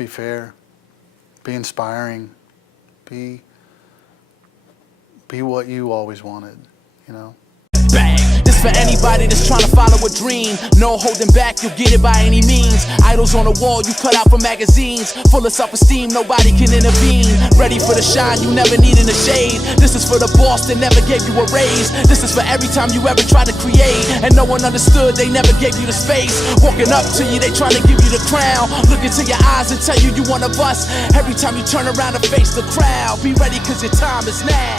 be fair, be inspiring, be what you always wanted, you know. Bang. This for anybody that's trying to follow a dream. No holding back, you'll get it by any means. Idols on the wall, you cut out from magazines. Full of self-esteem, nobody can intervene. Ready for the shine, you never need in the shade. This is for the boss that never gave you a raise. This is for every time you ever tried to create and no one understood, they never gave you the space. Walking up to you, they trying to give you the crown. Look into your eyes and tell you you one of us. Every time you turn around and face the crowd, be ready cause your time is now.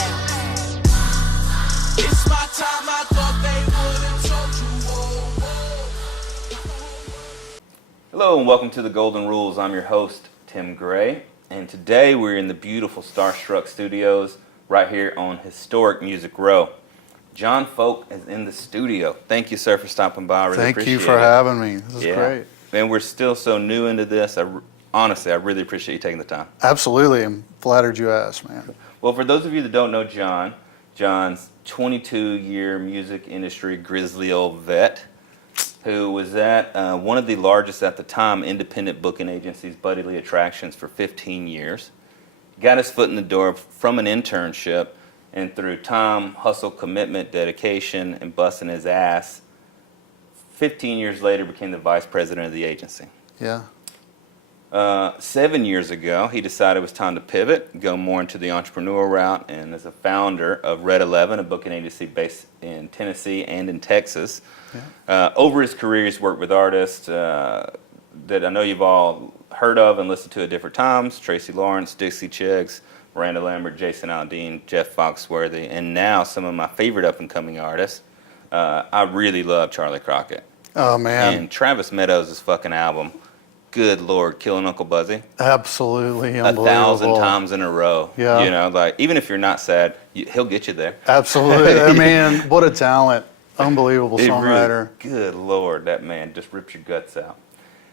It's my time, I thought they would've told you. Hello and welcome to the Golden Rules. I'm your host, Tim Gray, and today we're in the beautiful Starstruck Studios right here on historic Music Row. Jon Folk is in the studio. Thank you, sir, for stopping by. I really appreciate it. Thank you for having me. This is great. And we're still so new into this. Honestly, I really appreciate you taking the time. Absolutely. I'm flattered you asked, man. Well, for those of you that don't know Jon's 22-year music industry grizzly old vet who was at one of the largest at the time independent booking agencies, Buddy Lee Attractions, for 15 years. Got his foot in the door from an internship, and through time, hustle, commitment, dedication, and busting his ass, 15 years later became the vice president of the agency. Yeah. 7 years ago, he decided it was time to pivot, go more into the entrepreneurial route, and as a founder of Red 11, a booking agency based in Tennessee and in Texas. Yeah. Over his career, he's worked with artists that I know you've all heard of and listened to at different times: Tracy Lawrence, Dixie Chicks, Miranda Lambert, Jason Aldean, Jeff Foxworthy, and now some of my favorite up-and-coming artists. I really love Charlie Crockett. Oh, man. And Travis Meadows' fucking album. Good Lord, Killing Uncle Buzzy. Absolutely unbelievable. 1,000 times in a row. Yeah. You know, like, even if you're not sad, he'll get you there. Absolutely. I mean, what a talent. Unbelievable songwriter. Really, good Lord, that man just rips your guts out.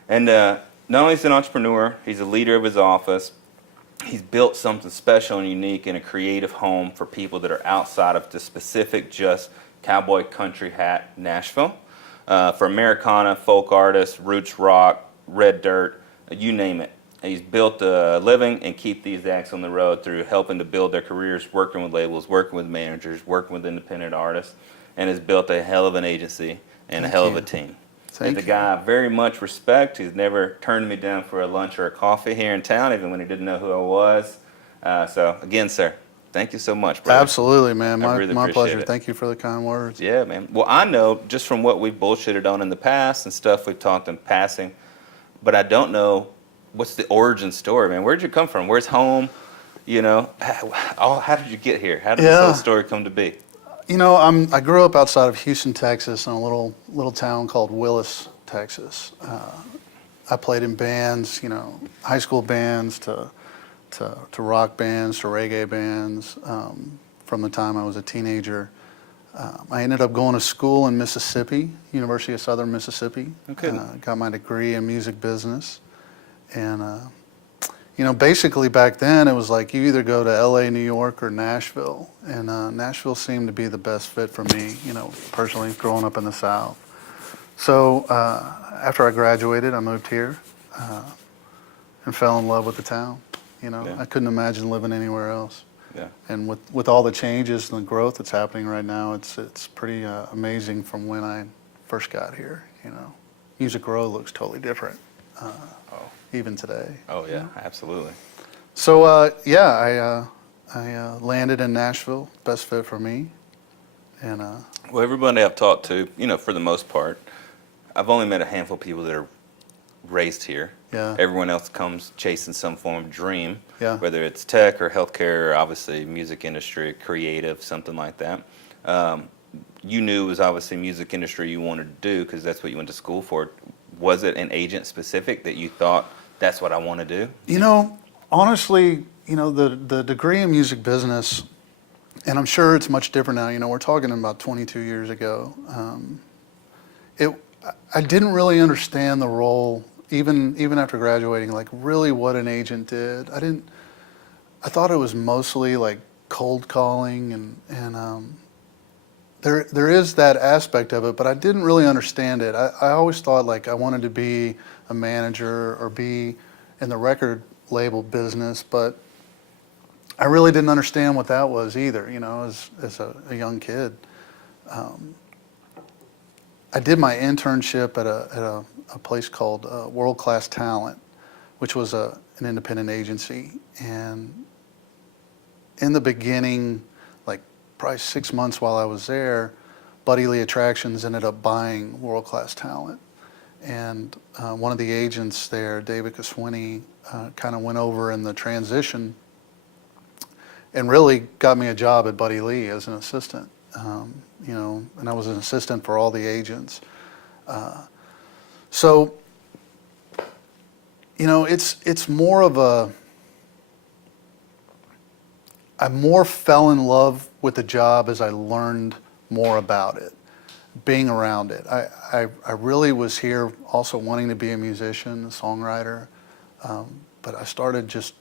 And not only is he an entrepreneur, he's a leader of his office. He's built something special and unique in a creative home for people that are outside of the specific just cowboy country hat Nashville. For Americana, folk artists, roots rock, red dirt, you name it. He's built a living and keep these acts on the road through helping to build their careers, working with labels, working with managers, working with independent artists, and has built a hell of an agency and a hell of a team. He's a guy I very much respect. He's never turned me down for a lunch or a coffee here in town, even when he didn't know who I was. So again, sir, thank you so much, brother. Absolutely, man. My pleasure. It. Thank you for the kind words. Yeah, man. Well, I know just from what we've bullshitted on in the past and stuff we've talked in passing, but I don't know what's the origin story, man. Where'd you come from? Where's home? You know, how did you get here? How did this whole story come to be? You know, I grew up outside of Houston, Texas, in a little town called Willis, Texas. I played in bands, you know, high school bands to rock bands to reggae bands from the time I was a teenager. I ended up going to school in Mississippi, University of Southern Mississippi. Okay. Got my degree in music business. And, you know, basically back then it was like you either go to LA, New York, or Nashville. And Nashville seemed to be the best fit for me, you know, personally growing up in the South. So after I graduated, I moved here and fell in love with the town. You know, I couldn't imagine living anywhere else. Yeah. And with all the changes and the growth that's happening right now, it's pretty amazing from when I first got here. You know, Music Row looks totally different, even today. Oh yeah, absolutely. So I landed in Nashville, best fit for me, and well, everybody I've talked to, you know, for the most part, I've only met a handful of people that are raised here. Yeah. Everyone else comes chasing some form of dream, whether it's tech or healthcare or obviously music industry, creative, something like that. You knew it was obviously music industry you wanted to do because that's what you went to school for. Was it an agent specific that you thought that's what I want to do? You know, honestly, you know, the degree in music business, and I'm sure it's much different now. You know, we're talking about 22 years ago. I didn't really understand the role, even after graduating, like really what an agent did. I thought it was mostly like cold calling and there is that aspect of it, but I didn't really understand it. I always thought like I wanted to be a manager or be in the record label business, but I really didn't understand what that was either, you know, as a young kid. I did my internship at a place called World Class Talent, which was an independent agency. And in the beginning, like probably 6 months while I was there, Buddy Lee Attractions ended up buying World Class Talent. And one of the agents there, David Caswini, kind of went over in the transition and really got me a job at Buddy Lee as an assistant. You know, and I was an assistant for all the agents. So, you know, it's more of a, I more fell in love with the job as I learned more about it, being around it. I really was here also wanting to be a musician, a songwriter, but I started just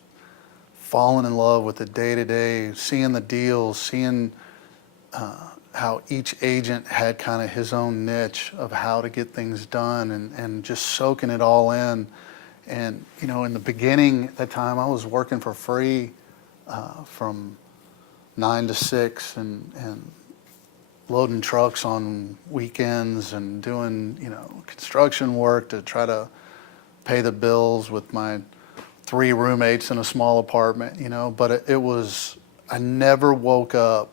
falling in love with the day-to-day, seeing the deals, seeing how each agent had kind of his own niche of how to get things done, and just soaking it all in. And, you know, in the beginning, at that time, I was working for free from 9 to 6 and loading trucks on weekends and doing, you know, construction work to try to pay the bills with my 3 roommates in a small apartment, you know. But it was, I never woke up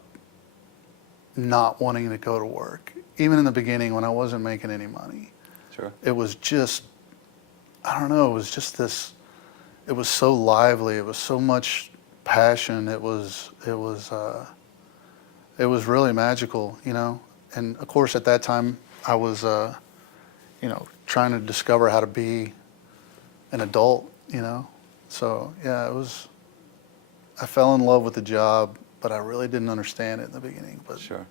not wanting to go to work, even in the beginning when I wasn't making any money. Sure. It was just, I don't know, it was just this, it was so lively, it was so much passion, it was really magical, you know. And of course at that time I was, you know, trying to discover how to be an adult, you know. So yeah, it was, I fell in love with the job, but I really didn't understand it in the beginning. But Sure.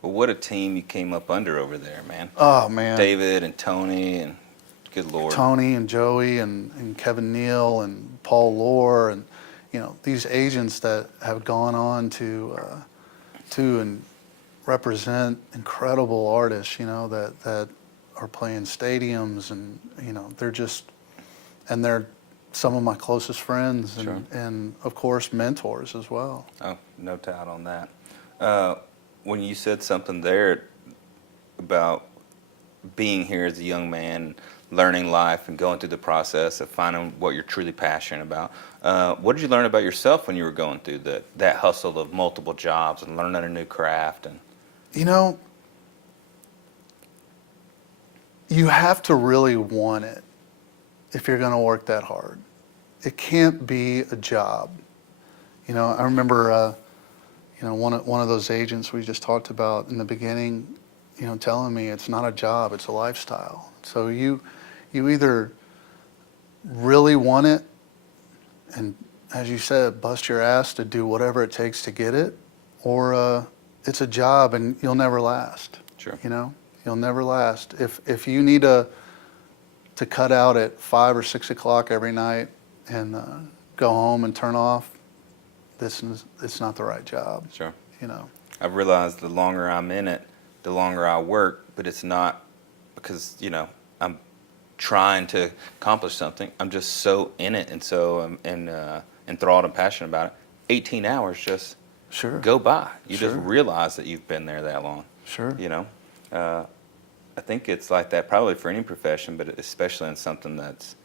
Well, what a team you came up under over there, man. oh man, David and Tony and good Lord. Tony and Joey and Kevin Neal and Paul Lohr, and you know, these agents that have gone on to and represent incredible artists, you know, that are playing stadiums, and you know, they're just, and they're some of my closest friends, and, Sure. and of course mentors as well. Oh, no doubt on that. When you said something there about being here as a young man, learning life and going through the process of finding what you're truly passionate about, what did you learn about yourself when you were going through that hustle of multiple jobs and learning a new craft? And You know, you have to really want it if you're going to work that hard. It can't be a job. You know, I remember, you know, one of those agents we just talked about in the beginning, you know, telling me it's not a job, it's a lifestyle. So you either really want it and, as you said, bust your ass to do whatever it takes to get it, or it's a job and you'll never last. Sure. You know, you'll never last. If you need to cut out at 5 or 6 o'clock every night and go home and turn off, it's not the right job. Sure. You know. I've realized the longer I'm in it, the longer I work, but it's not because, you know, I'm trying to accomplish something. I'm just so in it and so enthralled and passionate about it. 18 hours just Sure. go by. You Sure. just realize that you've been there that long. Sure. You know, I think it's like that probably for any profession, but especially in something that's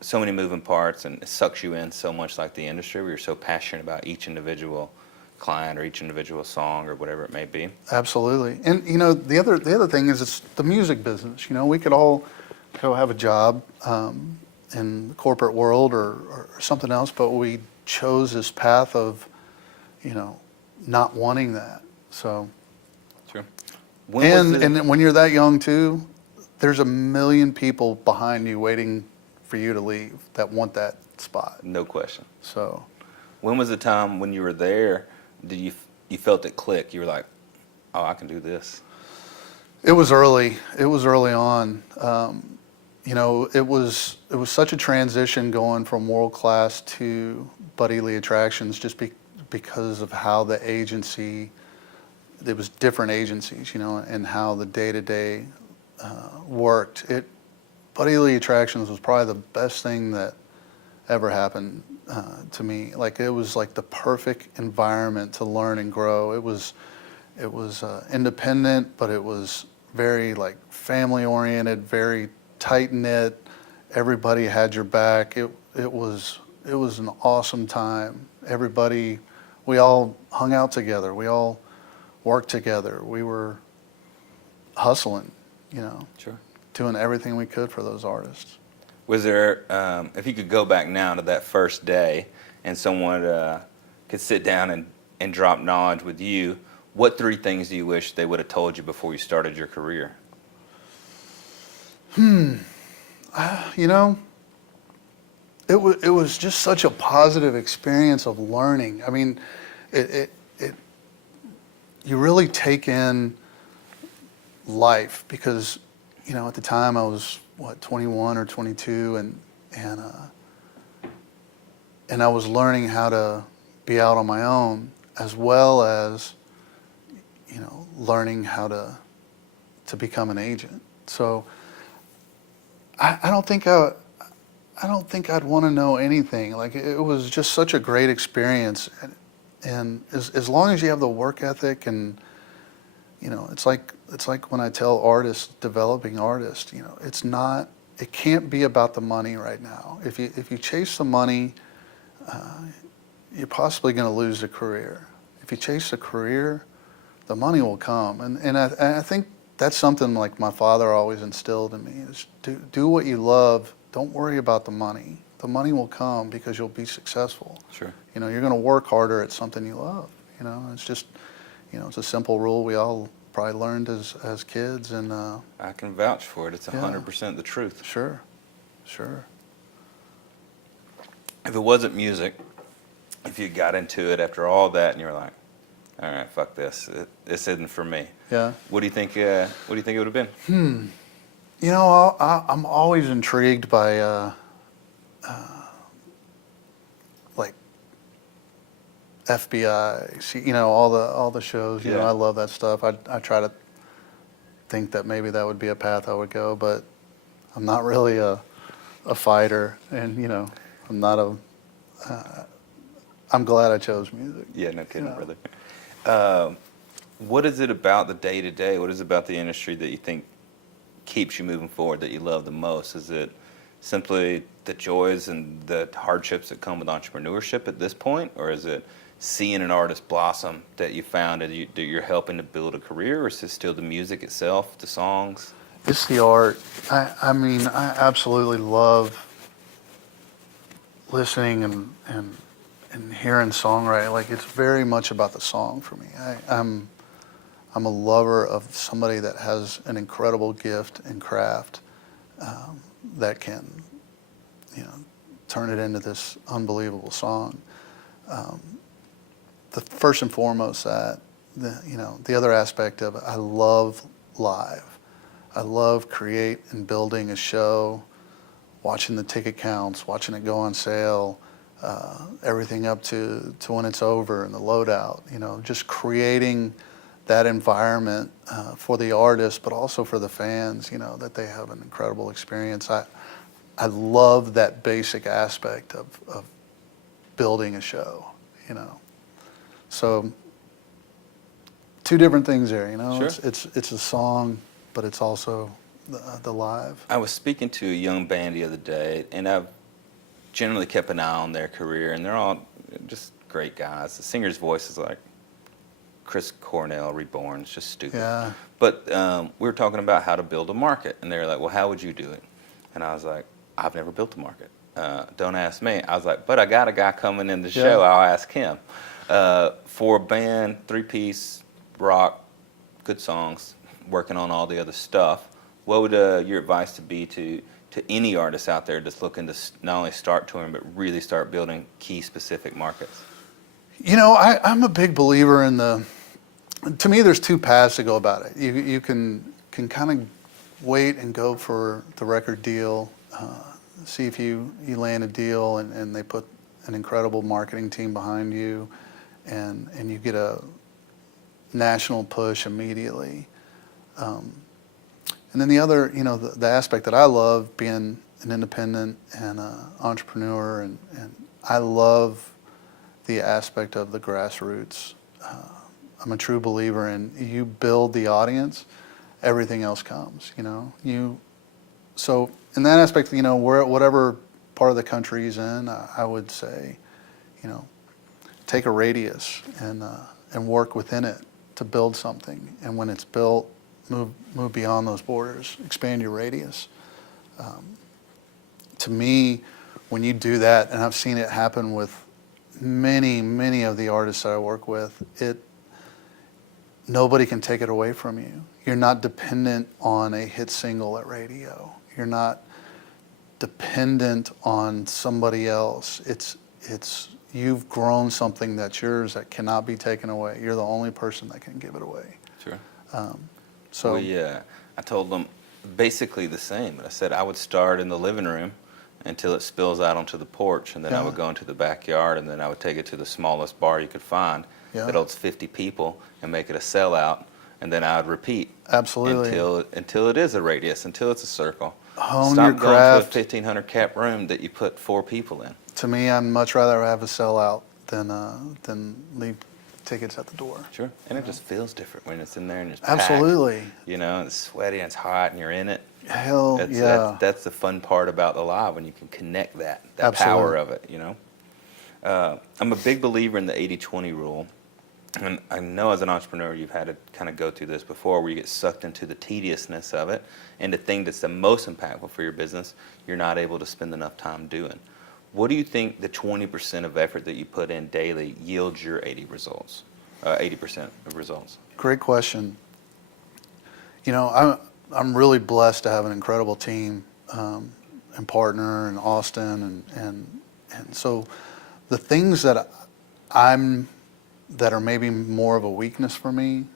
so many moving parts and it sucks you in so much, like the industry where you're so passionate about each individual client or each individual song or whatever it may be. Absolutely. And you know, the other thing is it's the music business. You know, we could all go have a job in the corporate world or something else, but we chose this path of, you know, not wanting that. So Sure. and when you're that young too, there's a million people behind you waiting for you to leave that want that spot. No question. So When was the time when you were there, did you felt it click? You were like, oh, I can do this. it was early. It was early on. You know, it was such a transition going from World Class to Buddy Lee Attractions, just because of how the agency, it was different agencies, you know, and how the day-to-day worked. Buddy Lee Attractions was probably the best thing that ever happened to me. Like, it was like the perfect environment to learn and grow. It was independent, but it was very like family oriented, very tight knit. Everybody had your back. It was an awesome time. Everybody, we all hung out together. We all worked together. We were hustling, Sure. doing everything we could for those artists. Was there, if you could go back now to that first day and someone could sit down and drop knowledge with you, what 3 things do you wish they would have told you before you started your career? It was just such a positive experience of learning. I mean, you really take in life because, at the time I was 21 or 22, and I was learning how to be out on my own, as well as learning how to become an agent. So I don't think I'd want to know anything. Like, it was just such a great experience, and as long as you have the work ethic, and it's like when I tell artists, developing artists, it can't be about the money right now. If you chase the money, you're possibly going to lose the career. If you chase the career, the money will come, and I think that's something like my father always instilled in me, is do what you love. Don't worry about the money. The money will come because you'll be successful. Sure. You're going to work harder at something you love. It's just, it's a simple rule we all probably learned as kids, and I can vouch for it. It's 100% the truth. Sure. If it wasn't music, if you got into it after all that and you were like, all right, fuck this. This isn't for me. Yeah. What do you think it would have been? I'm always intrigued by like FBI, all the shows. Yeah. I love that stuff. I try to think that maybe that would be a path I would go, but I'm not really a fighter, and I'm not I'm glad I chose music. Yeah, no kidding, brother. What is it about the day-to-day? What is it about the industry that you think keeps you moving forward, that you love the most? Is it simply the joys and the hardships that come with entrepreneurship at this point? Or is it seeing an artist blossom that you found that you're helping to build a career? Or is it still the music itself, the songs? It's the art. I mean, I absolutely love listening and hearing songwriting. Like, it's very much about the song for me. I'm a lover of somebody that has an incredible gift and craft that can, turn it into this unbelievable song. The first and foremost that, the other aspect of it, I love live. I love create and building a show, watching the ticket counts, watching it go on sale, everything up to when it's over and the loadout, just creating that environment for the artist, but also for the fans, that they have an incredible experience. I love that basic aspect of building a show, So 2 different things there, Sure. It's a song, but it's also the live. I was speaking to a young band the other day, and I've generally kept an eye on their career, and they're all just great guys. The singer's voice is like Chris Cornell reborn. It's just stupid. Yeah. But we were talking about how to build a market, and they were like, well, how would you do it? And I was like, I've never built a market. Don't ask me. I was like, but I got a guy coming in the show. I'll ask him. For a band, 3-piece, rock, good songs, working on all the other stuff, what would your advice be to any artist out there that's looking to not only start touring, but really start building key specific markets? I'm a big believer in to me, there's 2 paths to go about it. You can kind of wait and go for the record deal, see if you land a deal, and they put an incredible marketing team behind you, and you get a national push immediately. And then the other, the aspect that I love being an independent and an entrepreneur, and I love the aspect of the grassroots. I'm a true believer in you build the audience, everything else comes, So in that aspect, whatever part of the country he's in, I would say, take a radius and work within it to build something. And when it's built, move beyond those borders, expand your radius. To me, when you do that, and I've seen it happen with many of the artists that I work with, nobody can take it away from you. You're not dependent on a hit single at radio. You're not dependent on somebody else. It's you've grown something that's yours that cannot be taken away. You're the only person that can give it away. Sure. So I told them basically the same. I said I would start in the living room until it spills out onto the porch, and then I would go into the backyard, and then I would take it to the smallest bar you could find that holds 50 people and make it a sellout, and then I would repeat. Absolutely. Until it is a radius, until it's a circle. Hone Stop your craft. going to a 1,500 cap room that you put 4 people in. To me, I'd much rather have a sellout than leave tickets at the door. Sure. And it just feels different when it's in there and it's Absolutely. packed, and it's sweaty and it's hot and you're in it. Hell yeah. That's the fun part about the live, when you can connect that Absolutely. power of it, I'm a big believer in the 80-20 rule. And I know as an entrepreneur you've had to kind of go through this before, where you get sucked into the tediousness of it, and the thing that's the most impactful for your business, you're not able to spend enough time doing. What do you think the 20% of effort that you put in daily yields your 80% of results? Great question. I'm really blessed to have an incredible team and partner in Austin, and so the things that are maybe more of a weakness for me,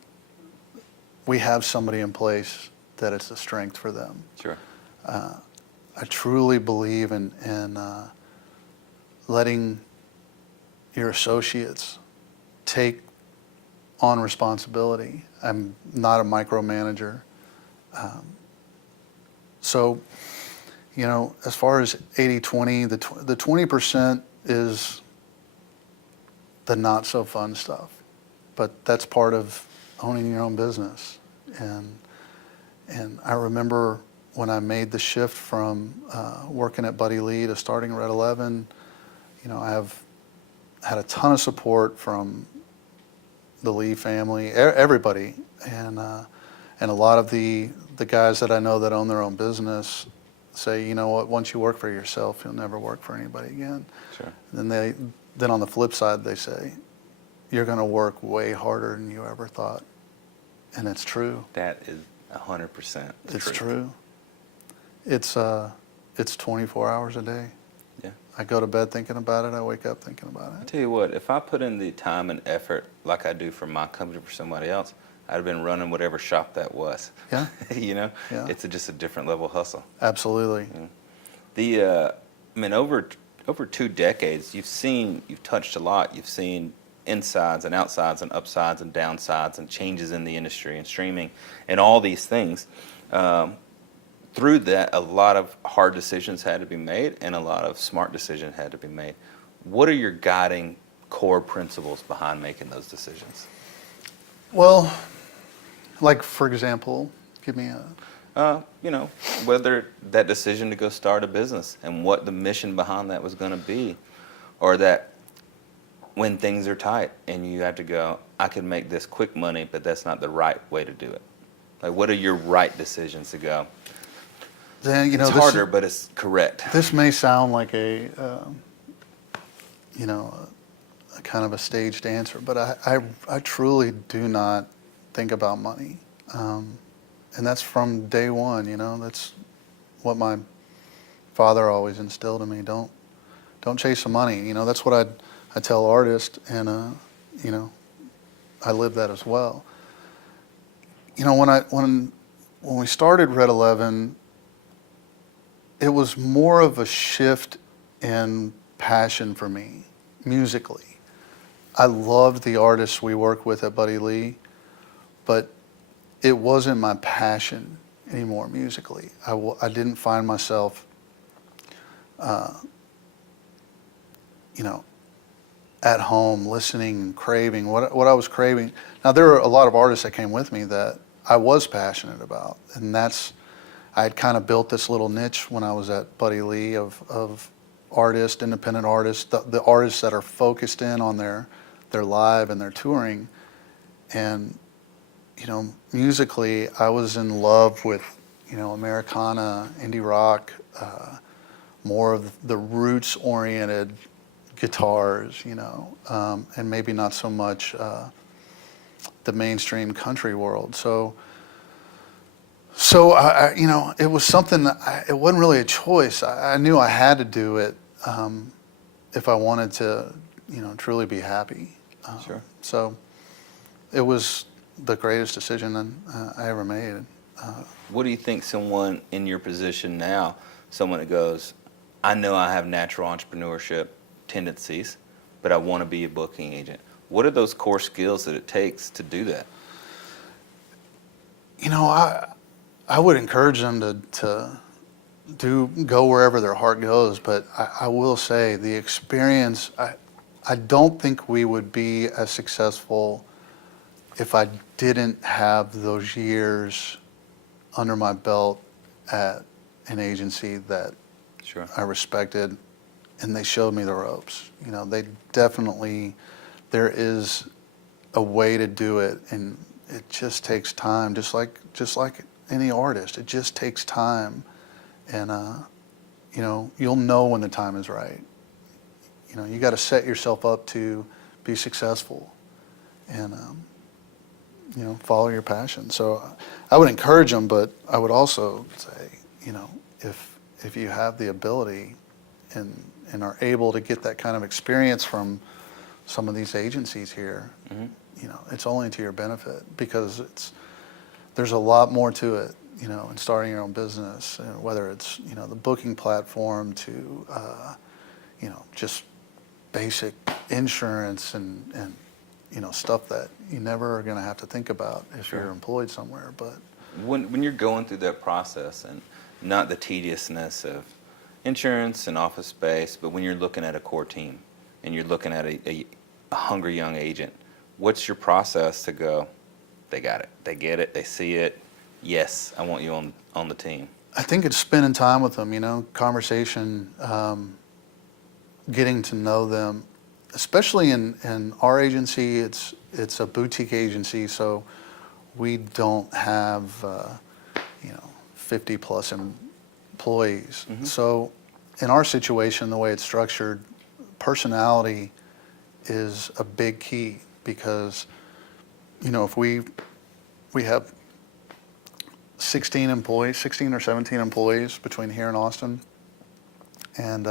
we have somebody in place that it's a strength for them. Sure. I truly believe in letting your associates take on responsibility. I'm not a micromanager. So, as far as 80-20, the 20% is the not so fun stuff, but that's part of owning your own business. And I remember when I made the shift from working at Buddy Lee to starting Red 11, I have had a ton of support from the Lee family, everybody, and a lot of the guys that I know that own their own business say, you know what, once you work for yourself, you'll never work for anybody again. Sure. And then on the flip side, they say, you're going to work way harder than you ever thought. And it's true. That is 100% It's true. It's 24 hours a day. Yeah. I go to bed thinking about it. I wake up thinking about it. I tell you what, if I put in the time and effort like I do for my company for somebody else, I'd have been running whatever shop that was. Yeah. Yeah. It's just a different level of hustle. Absolutely. Over 2 decades, you've touched a lot. You've seen insides and outsides and upsides and downsides and changes in the industry and streaming and all these things. Through that, a lot of hard decisions had to be made and a lot of smart decisions had to be made. What are your guiding core principles behind making those decisions? Well, like, for example, give me a... whether that decision to go start a business and what the mission behind that was going to be, or that when things are tight and you have to go, I can make this quick money, but that's not the right way to do it. Like, what are your right decisions to go? Then, it's harder, but it's correct. This may sound like a kind of a staged answer, but I truly do not think about money. And that's from day one, that's what my father always instilled in me. Don't chase the money. That's what I tell artists, and I live that as well. When we started Red 11, it was more of a shift in passion for me musically. I loved the artists we worked with at Buddy Lee, but it wasn't my passion anymore musically. I didn't find myself, you know, at home listening and craving what I was craving. Now, there were a lot of artists that came with me that I was passionate about, and I had kind of built this little niche when I was at Buddy Lee of artists, independent artists, the artists that are focused in on their live and their touring. And, you know, musically, I was in love with, you know, Americana, indie rock, more of the roots-oriented guitars, you know, and maybe not so much the mainstream country world. So I you know, it was something. It wasn't really a choice. I knew I had to do it if I wanted to, you know, truly be happy. Sure. So it was the greatest decision I ever made. What do you think someone in your position now, someone that goes, I know I have natural entrepreneurship tendencies, but I want to be a booking agent. What are those core skills that it takes to do that? You know, I would encourage them to go wherever their heart goes, but I will say the experience, I don't think we would be as successful if I didn't have those years under my belt at an agency that Sure. I respected, and they showed me the ropes. You know, they definitely, there is a way to do it, and it just takes time, just like any artist. It just takes time, and you know, you'll know when the time is right. You know, you got to set yourself up to be successful, and you know, follow your passion. So I would encourage them, but I would also say, you know, if you have the ability and are able to get that kind of experience from some of these agencies here, Mm-hmm. you know, it's only to your benefit, because there's a lot more to it, you know, in starting your own business, and whether it's, you know, the booking platform to, you know, just basic insurance and you know, stuff that you never are going to have to think about if Sure. you're employed somewhere. But When you're going through that process, and not the tediousness of insurance and office space, but when you're looking at a core team and you're looking at a hungry young agent, what's your process to go, they got it, they get it, they see it, yes, I want you on the team? I think it's spending time with them, you know, conversation, getting to know them, especially in our agency. It's a boutique agency, so we don't have, you know, 50 plus employees. Mm-hmm. So in our situation, the way it's structured, personality is a big key, because, you know, if we have 16 or 17 employees between here and Austin, and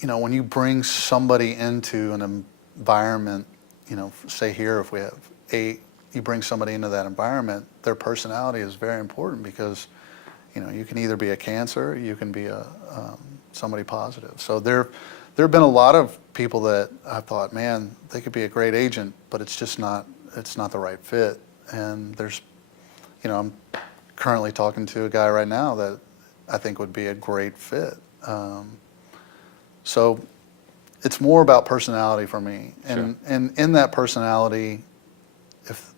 you know, when you bring somebody into an environment, you know, say here if we have 8, you bring somebody into that environment, their personality is very important, because, you know, you can either be a Cancer, you can be a somebody positive. So there have been a lot of people that I thought, man, they could be a great agent, but it's just not the right fit. And there's, you know, I'm currently talking to a guy right now that I think would be a great fit. So it's more about personality for me. And Sure. and in that personality,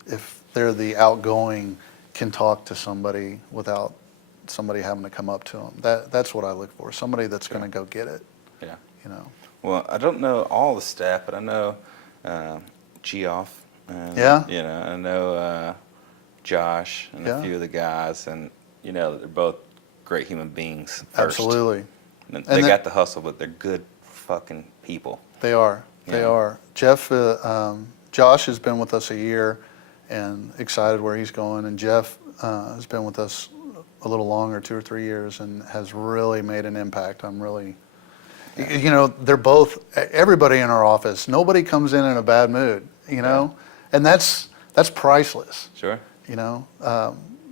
if they're the outgoing, can talk to somebody without somebody having to come up to them. That's what I look for. Somebody that's Sure. going to go get it, Yeah. you know. Well, I don't know all the staff, but I know Geoff. And, Yeah. You know, I know Josh and Yeah. a few of the guys, and you know, they're both great human beings. First. Absolutely. And And they that- got the hustle, but they're good fucking people. They are. They Yeah. are. Josh has been with us a year, and excited where he's going. And Jeff has been with us a little longer, 2 or 3 years, and has really made an impact. I'm really, you know, they're both, everybody in our office, nobody comes in a bad mood, you know, and that's priceless. Sure. You know,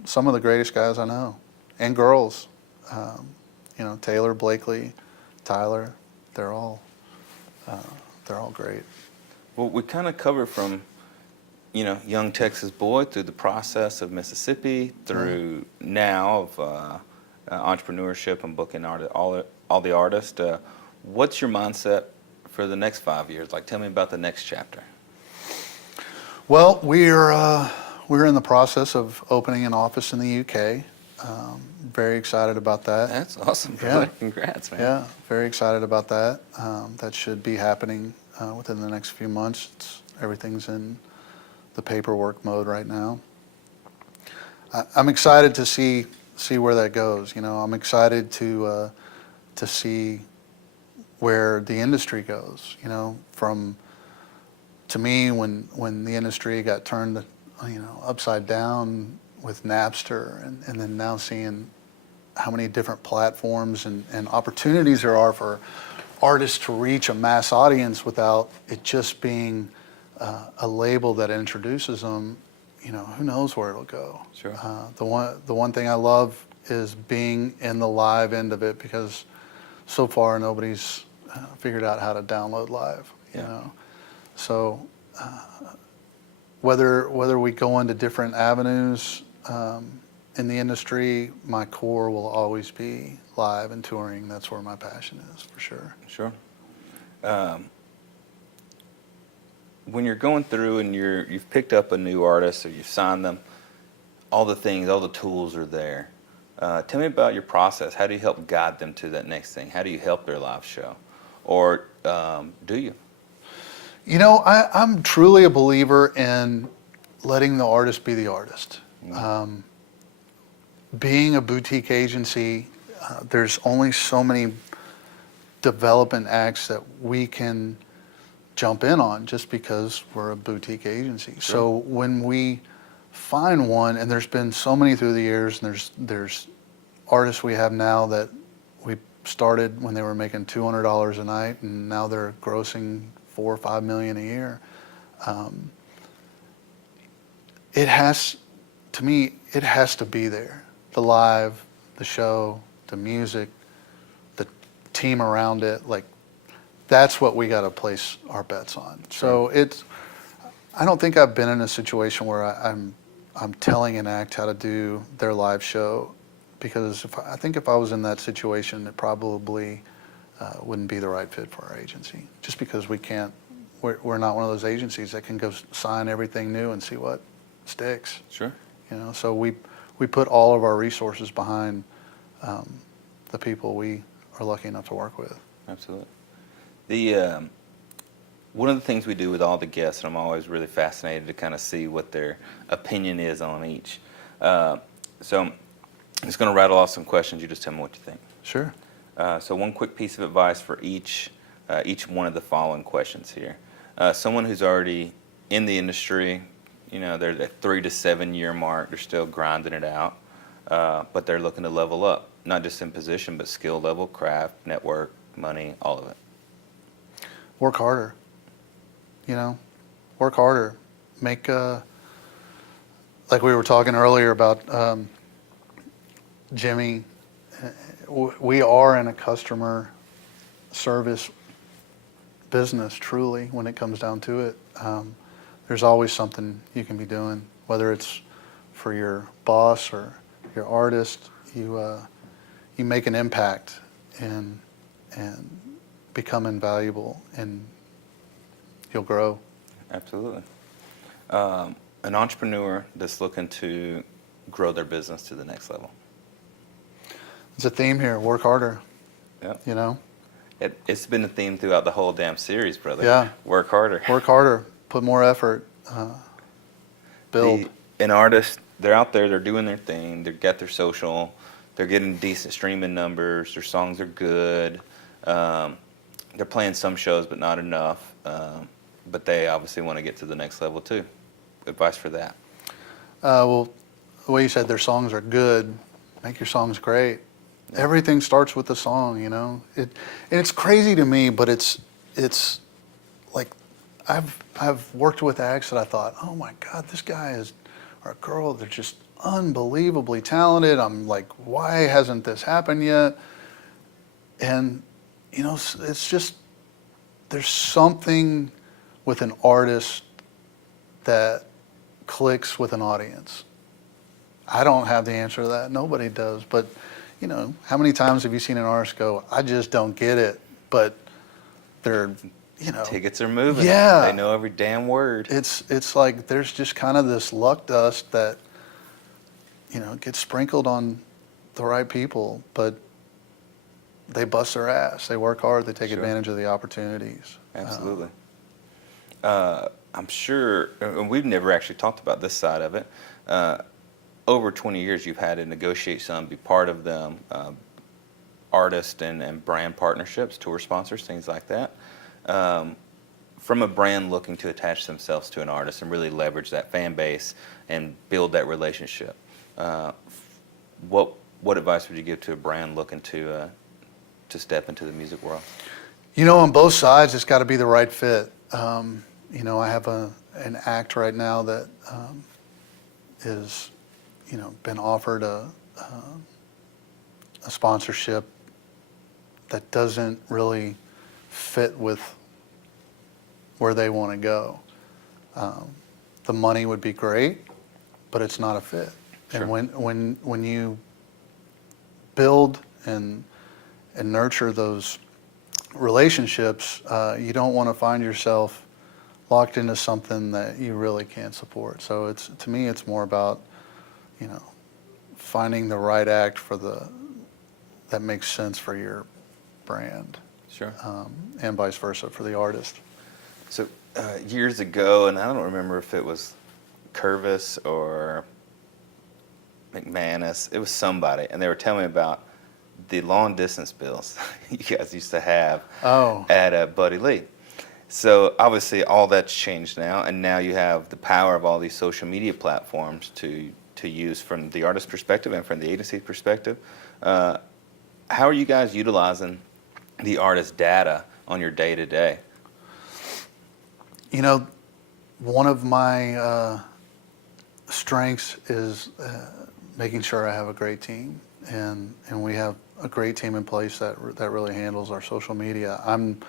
some of the greatest guys I know, and girls, you know, Taylor, Blakely, Tyler, they're all great. Well, we kind of covered from young Texas boy through the process of Mississippi, through now of entrepreneurship and booking all the artists. What's your mindset for the next 5 years? Like, tell me about the next chapter. Well, we're in the process of opening an office in the UK. Very excited about that. That's awesome, brother. Congrats, man. Yeah, very excited about that. That should be happening within the next few months. Everything's in the paperwork mode right now. I'm excited to see where that goes. I'm excited to see where the industry goes. To me, when the industry got turned, upside down with Napster, and then now seeing how many different platforms and opportunities there are for artists to reach a mass audience without it just being a label that introduces them, who knows where it'll go. Sure. The one thing I love is being in the live end of it, because so far nobody's figured out how to download live. So whether we go into different avenues in the industry, my core will always be live and touring. That's where my passion is, for sure. Sure. When you're going through and you've picked up a new artist or you've signed them, all the things, all the tools are there. Tell me about your process. How do you help guide them to that next thing? How do you help their live show? Or do you? I'm truly a believer in letting the artist be the artist. Being a boutique agency, there's only so many development acts that we can jump in on just because we're a boutique agency. Sure. So when we find one, and there's been so many through the years, and there's artists we have now that we started when they were making $200 a night, and now they're grossing $4 or $5 million a year. To me, it has to be there. The live, the show, the music, the team around it, that's what we got to place our bets on. So I don't think I've been in a situation where I'm telling an act how to do their live show, because I think if I was in that situation, it probably wouldn't be the right fit for our agency, just because we're not one of those agencies that can go sign everything new and see what sticks. Sure. So we put all of our resources behind the people we are lucky enough to work with. Absolutely. One of the things we do with all the guests, and I'm always really fascinated to kind of see what their opinion is on each. So I'm just going to rattle off some questions. You just tell me what you think. Sure. So one quick piece of advice for each one of the following questions here. Someone who's already in the industry, they're at 3 to 7 year mark, they're still grinding it out, but they're looking to level up, not just in position, but skill level, craft, network, money, all of it. Work harder. Work harder. Make, like we were talking earlier about Jimmy, we are in a customer service business, truly, when it comes down to it. There's always something you can be doing, whether it's for your boss or your artist. You make an impact and become invaluable, and you'll grow. Absolutely. An entrepreneur that's looking to grow their business to the next level. It's a theme here. Work harder. Yeah. It's been a theme throughout the whole damn series, brother. Yeah. Work harder. Work harder. Put more effort. Build. An artist, they're out there, they're doing their thing, they've got their social, they're getting decent streaming numbers, their songs are good, they're playing some shows but not enough, but they obviously want to get to the next level too. Advice for that? Well, the way you said their songs are good, make your songs great. Yeah. Everything starts with the song, and it's crazy to me, but it's like I've worked with acts that I thought, oh my God, this guy or a girl, they're just unbelievably talented. I'm like, why hasn't this happened yet? And it's just, there's something with an artist that clicks with an audience? I don't have the answer to that. Nobody does. But, you know, how many times have you seen an artist go, I just don't get it, but they're, you know. Tickets are moving. Yeah. They know every damn word. It's like there's just kind of this luck dust that, you know, gets sprinkled on the right people, but they bust their ass. They work hard. They take Sure. advantage of the opportunities. Absolutely. I'm sure, and we've never actually talked about this side of it. Over 20 years, you've had to negotiate some, be part of them, artist and brand partnerships, tour sponsors, things like that. From a brand looking to attach themselves to an artist and really leverage that fan base and build that relationship, what advice would you give to a brand looking to step into the music world? You know, on both sides, it's got to be the right fit. You know, I have an act right now that is, you know, been offered a sponsorship that doesn't really fit with where they want to go. The money would be great, but it's not a fit. Sure. And when you build and nurture those relationships, you don't want to find yourself locked into something that you really can't support. So to me, it's more about, you know, finding the right act that makes sense for your brand. Sure. And vice versa for the artist. So years ago, and I don't remember if it was Curvis or McManus, it was somebody, and they were telling me about the long distance bills you guys used to have at Buddy Lee. So obviously all that's changed now, and now you have the power of all these social media platforms to use from the artist's perspective and from the agency's perspective. How are you guys utilizing the artist's data on your day-to-day? You know, one of my strengths is making sure I have a great team, and we have a great team in place that really handles our social media. I'm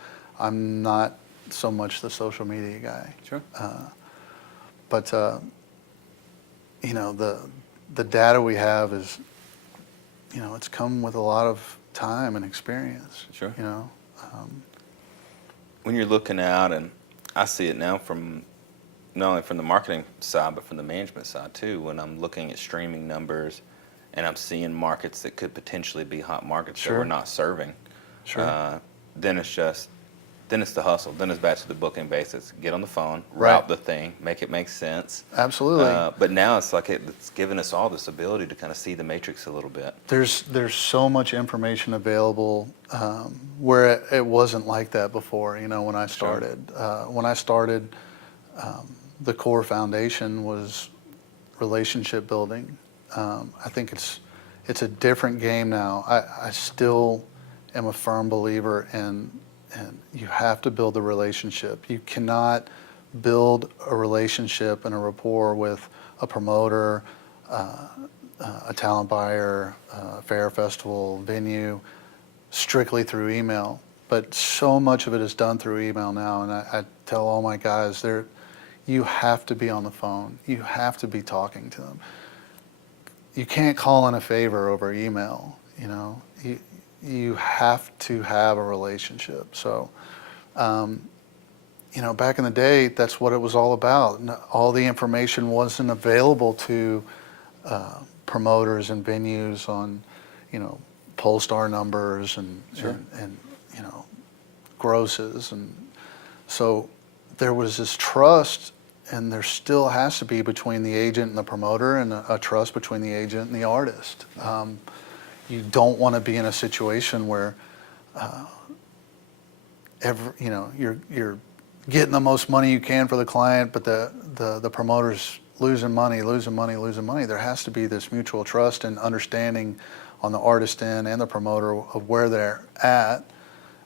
not so much the social media guy. Sure. But you know, the data we have is, you know, it's come with a lot of time and experience. Sure. You know. When you're looking out, and I see it now from not only from the marketing side, but from the management side too, when I'm looking at streaming numbers and I'm seeing markets that could potentially be hot markets that Sure. we're not serving, Sure. then it's the hustle. Then it's back to the booking basis. Get on the phone, Right. route the thing, make it make sense. Absolutely. But now it's like it's given us all this ability to kind of see the matrix a little bit. There's so much information available where it wasn't like that before. You know, when I started, the core foundation was relationship building. I think it's a different game now. I still am a firm believer in, and you have to build a relationship. You cannot build a relationship and a rapport with a promoter, a talent buyer, a fair festival, venue, strictly through email. But so much of it is done through email now, and I tell all my guys, you have to be on the phone. You have to be talking to them. You can't call in a favor over email, you know. You have to have a relationship. So, you know, back in the day, that's what it was all about. All the information wasn't available to promoters and venues on, you know, Polestar numbers and you know, grosses. And so there was this trust, and there still has to be between the agent and the promoter, and a trust between the agent and the artist. You don't want to be in a situation where you know, you're getting the most money you can for the client, but the promoter's losing money. There has to be this mutual trust and understanding on the artist end and the promoter of where they're at,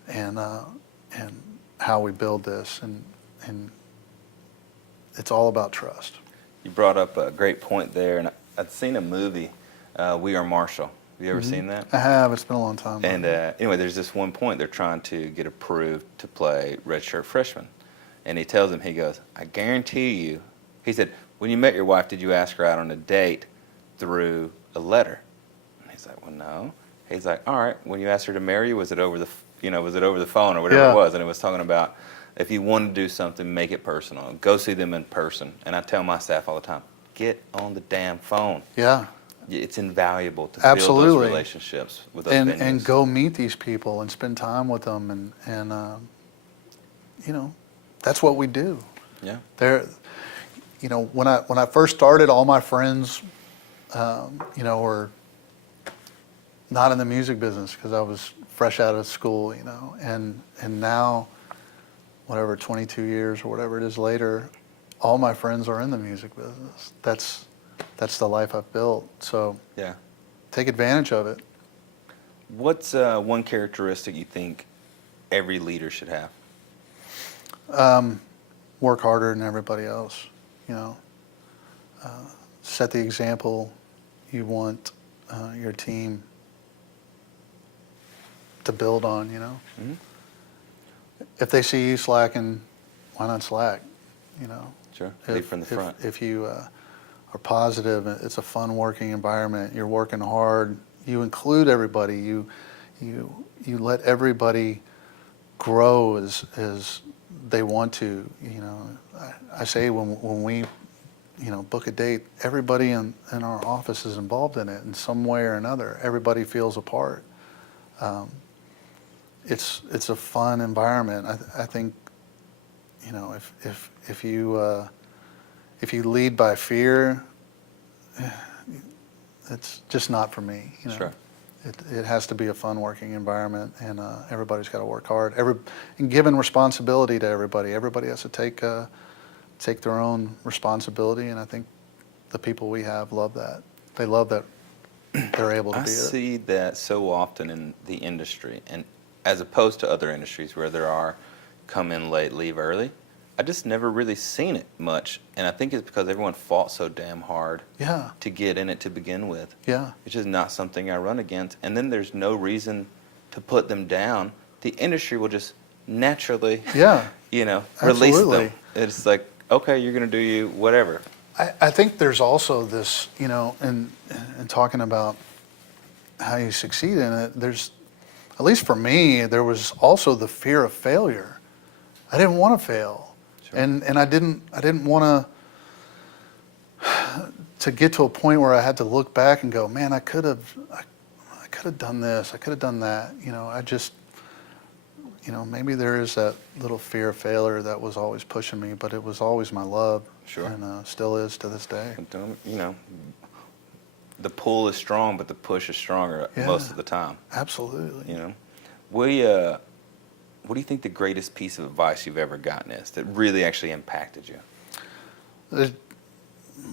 and how we build this, and it's all about trust. You brought up a great point there, and I'd seen a movie, We Are Marshall. Have you ever seen that? I have. It's been a long time. And anyway, there's this one point they're trying to get approved to play redshirt freshman. And he tells him, he goes, I guarantee you, he said, when you met your wife, did you ask her out on a date through a letter? And he's like, well, no. He's like, all right. When you asked her to marry you, was it over the phone or whatever Yeah. it was? And it was talking about if you want to do something, make it personal. Go see them in person. And I tell my staff all the time, get on the damn phone. Yeah. It's invaluable to Absolutely. build those relationships with those venues. And go meet these people and spend time with them, and you know, that's what we do. Yeah. There, you know, when I first started, all my friends, you know, were not in the music business because I was fresh out of school, you know, and now, whatever, 22 years or whatever it is later, all my friends are in the music business. That's the life I've built. So Yeah. take advantage of it. What's one characteristic you think every leader should have? Work harder than everybody else, you know. Set the example you want your team to build on, you know. Mhm. If they see you slacking, why not slack, you know. Sure. Lead from the front. If you are positive, it's a fun working environment, you're working hard, you include everybody, you let everybody grow as they want to, you know. I say when we, you know, book a date, everybody in our office is involved in it in some way or another. Everybody feels a part. It's a fun environment. I think, you know, if you lead by fear, it's just not for me. You know? Sure. It has to be a fun working environment, and everybody's got to work hard. And given responsibility to everybody, everybody has to take their own responsibility, and I think the people we have love that. They love that they're able to I be it. see that so often in the industry, and as opposed to other industries where there are come in late, leave early. I just never really seen it much, and I think it's because everyone fought so damn hard Yeah, to get in it to begin with. yeah, It's just not something I run against, and then there's no reason to put them down. The industry will just naturally, yeah. you know, release Absolutely. them. It's like, okay, you're going to do you whatever. I think there's also this, you know, in talking about how you succeed in it, there's, at least for me, there was also the fear of failure. I didn't want to fail. Sure. And I didn't want to get to a point where I had to look back and go, man, I could have done this, I could have done that. You know, I just, you know, maybe there is that little fear of failure that was always pushing me, but it was always my love. Sure. And still is to this day. You know, the pull is strong, but the push is stronger Yeah. most of the time. Absolutely. You know, what do you think the greatest piece of advice you've ever gotten is that really actually impacted you?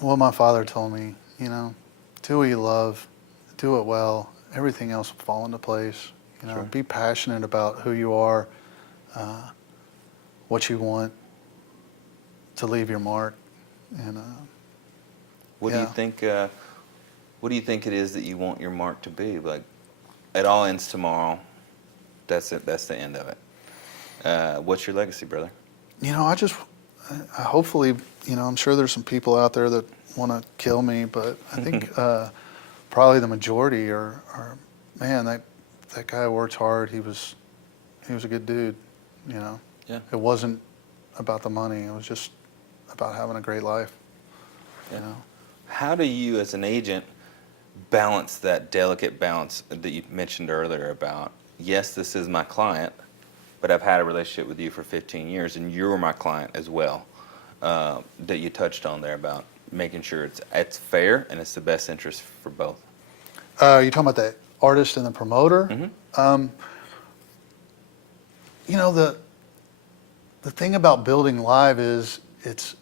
What my father told me, you know, do what you love, do it well, everything else will fall into place. You know, Sure. be passionate about who you are, what you want to leave your mark, and What do you yeah. think? What do you think it is that you want your mark to be? Like, it all ends tomorrow. That's it. That's the end of it. What's your legacy, brother? You know, I hopefully, you know, I'm sure there's some people out there that want to kill me, but I think probably the majority are, man, that guy worked hard. He was a good dude, you know. Yeah. It wasn't about the money. It was just about having a great life, Yeah. you know. How do you, as an agent, balance that delicate balance that you mentioned earlier about, yes, this is my client, but I've had a relationship with you for 15 years, and you're my client as well, that you touched on there about making sure it's fair and it's the best interest for both? You're talking about the artist and the promoter? Mm-hmm. You know, the thing about building live is it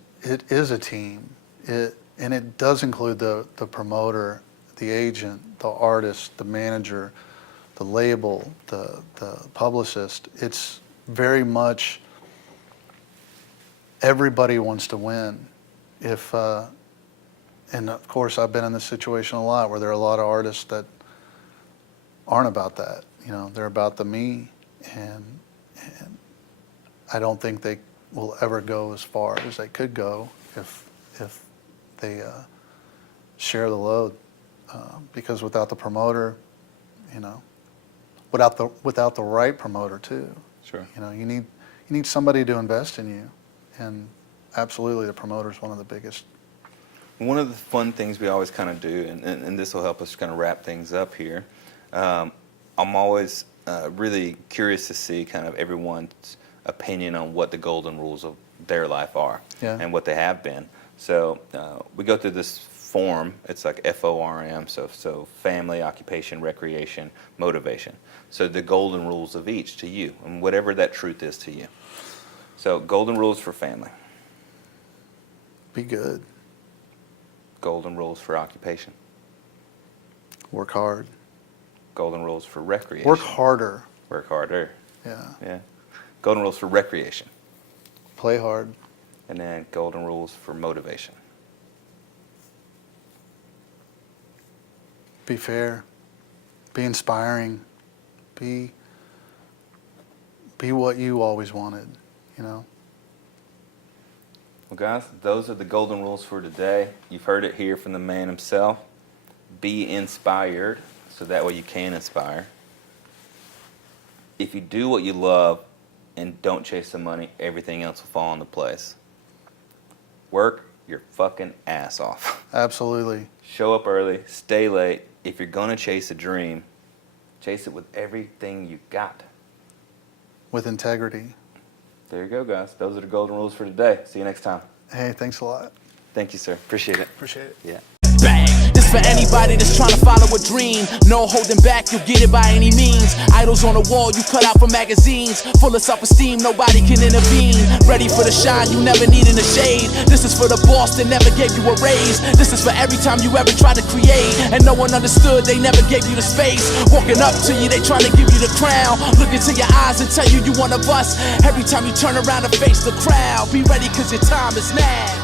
is a team. And it does include the promoter, the agent, the artist, the manager, the label, the publicist. It's very much everybody wants to win. And of course, I've been in this situation a lot where there are a lot of artists that aren't about that. You know, they're about the me, and I don't think they will ever go as far as they could go if they share the load, because without the promoter, you know, without the right promoter too, Sure. you know, you need somebody to invest in you, and absolutely the promoter is one of the biggest. One of the fun things we always kind of do, and this will help us kind of wrap things up here, I'm always really curious to see kind of everyone's opinion on what the golden rules of their life are, Yeah. and what they have been. So we go through this form. It's like FORM, so family, occupation, recreation, motivation. So the golden rules of each to you, and whatever that truth is to you. So golden rules for family. Be good. Golden rules for occupation. Work hard. Golden rules for recreation. Work harder. Work harder. Yeah. Yeah. Golden rules for recreation. Play hard. And then golden rules for motivation. Be fair. Be inspiring. Be what you always wanted, you know? Well, guys, those are the golden rules for today. You've heard it here from the man himself. Be inspired, so that way you can inspire. If you do what you love and don't chase the money, everything else will fall into place. Work your fucking ass off. Absolutely. Show up early, stay late. If you're going to chase a dream, chase it with everything you got. With integrity. There you go, guys. Those are the golden rules for today. See you next time. Hey, thanks a lot. Thank you, sir. Appreciate it. Appreciate it. Yeah. Bang. This for anybody that's trying to follow a dream. No holding back, you'll get it by any means. Idols on the wall, you cut out for magazines. Full of self-esteem, nobody can intervene. Ready for the shine, you never need in the shade. This is for the boss that never gave you a raise. This is for every time you ever tried to create and no one understood, they never gave you the space. Walking up to you, they trying to give you the crown. Look into your eyes and tell you you one of us. Every time you turn around and face the crowd, be ready cause your time is now.